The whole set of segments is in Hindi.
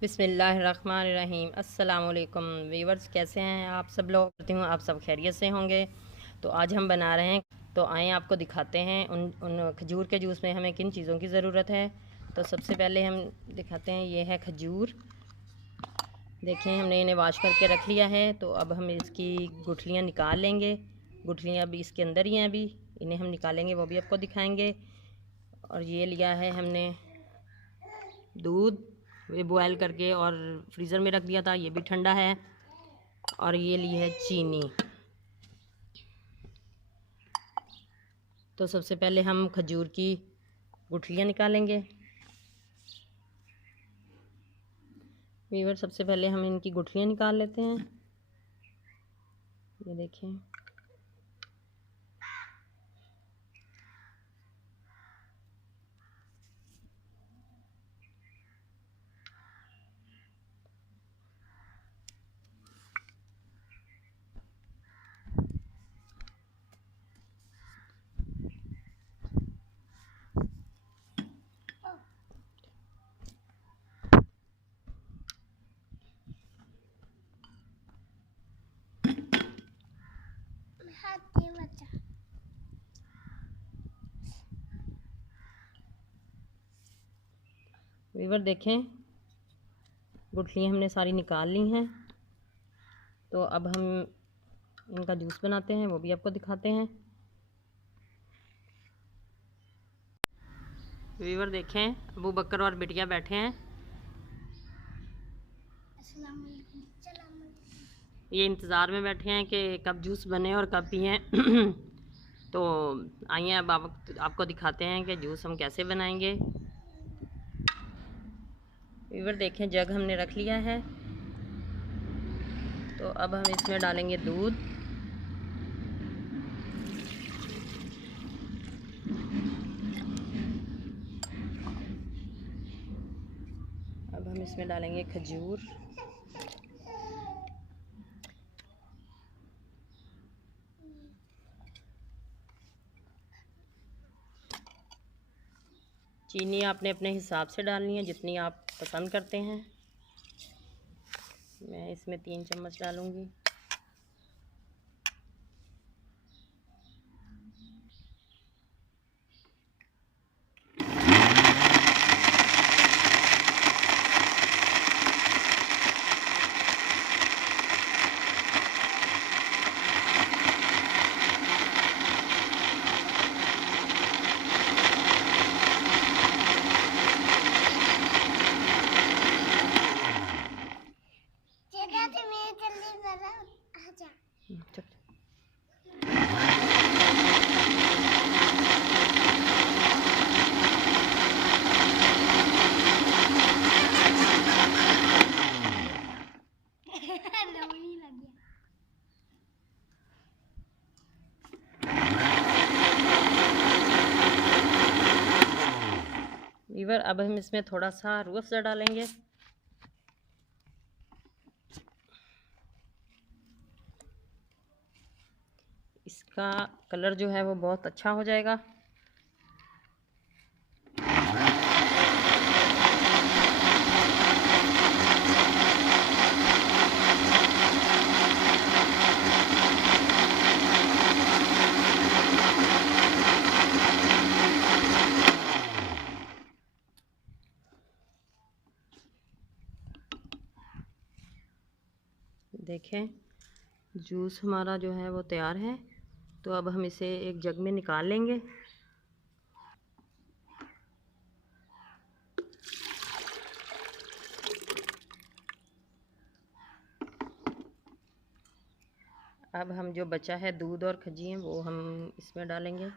बिस्मिल्लाहिर्रहमानिर्रहीम। अस्सलामुअलैकुम वीवर्स, कैसे हैं आप सब लोग? करती हूँ आप सब खैरियत से होंगे। तो आज हम बना रहे हैं, तो आएँ आपको दिखाते हैं उन खजूर के जूस में हमें किन चीज़ों की ज़रूरत है। तो सबसे पहले हम दिखाते हैं, ये है खजूर। देखें, हमने इन्हें वाश करके रख लिया है। तो अब हम इसकी गुठलियाँ निकाल लेंगे। गुठलियाँ अभी इसके अंदर ही हैं, अभी इन्हें हम निकालेंगे, वो भी आपको दिखाएंगे। और ये लिया है हमने दूध, ये बॉयल करके और फ्रीज़र में रख दिया था, ये भी ठंडा है। और ये ली है चीनी। तो सबसे पहले हम खजूर की गुठलियाँ निकालेंगे। वीवर, सबसे पहले हम इनकी गुठलियाँ निकाल लेते हैं। ये देखें, वीवर देखें, गुठलियाँ हमने सारी निकाल ली हैं। तो अब हम इनका जूस बनाते हैं, वो भी आपको दिखाते हैं। वीवर देखें, अबू बकर और बिटिया बैठे हैं। ये इंतज़ार में बैठे हैं कि कब जूस बने और कब पिएँ। तो आइए अब आपको दिखाते हैं कि जूस हम कैसे बनाएंगे। वीवर देखें, जग हमने रख लिया है। तो अब हम इसमें डालेंगे दूध। अब हम इसमें डालेंगे खजूर। चीनी आपने अपने हिसाब से डालनी है, जितनी आप पसंद करते हैं। मैं इसमें 3 चम्मच डालूंगी। वीवर, अब हम इसमें थोड़ा सा रूह अफ़ज़ा डालेंगे। इसका कलर जो है वो बहुत अच्छा हो जाएगा। देखें, जूस हमारा जो है वो तैयार है। तो अब हम इसे एक जग में निकाल लेंगे। अब हम जो बचा है दूध और खजिए, वो हम इसमें डालेंगे।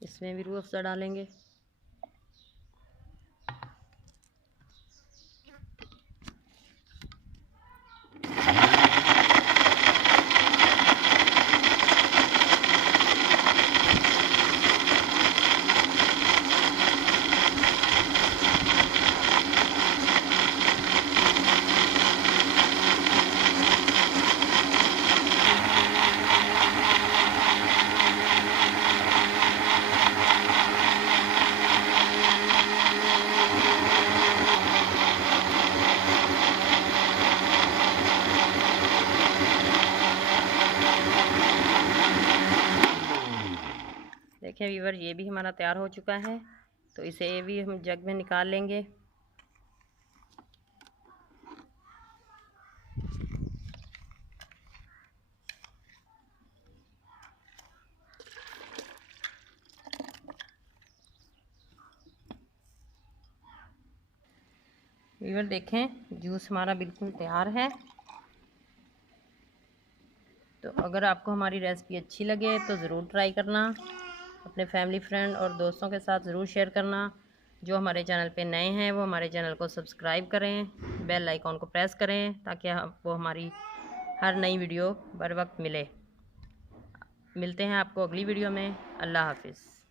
इसमें भी रूह अफ़ज़ा डालेंगे। देखें व्यूअर, ये भी हमारा तैयार हो चुका है। तो इसे भी हम जग में निकाल लेंगे। व्यूअर देखें, जूस हमारा बिल्कुल तैयार है। तो अगर आपको हमारी रेसिपी अच्छी लगे तो ज़रूर ट्राई करना, अपने फैमिली फ्रेंड और दोस्तों के साथ ज़रूर शेयर करना। जो हमारे चैनल पे नए हैं वो हमारे चैनल को सब्सक्राइब करें, बेल आइकॉन को प्रेस करें ताकि आपको हमारी हर नई वीडियो बर वक्त मिले। मिलते हैं आपको अगली वीडियो में। अल्लाह हाफिज़।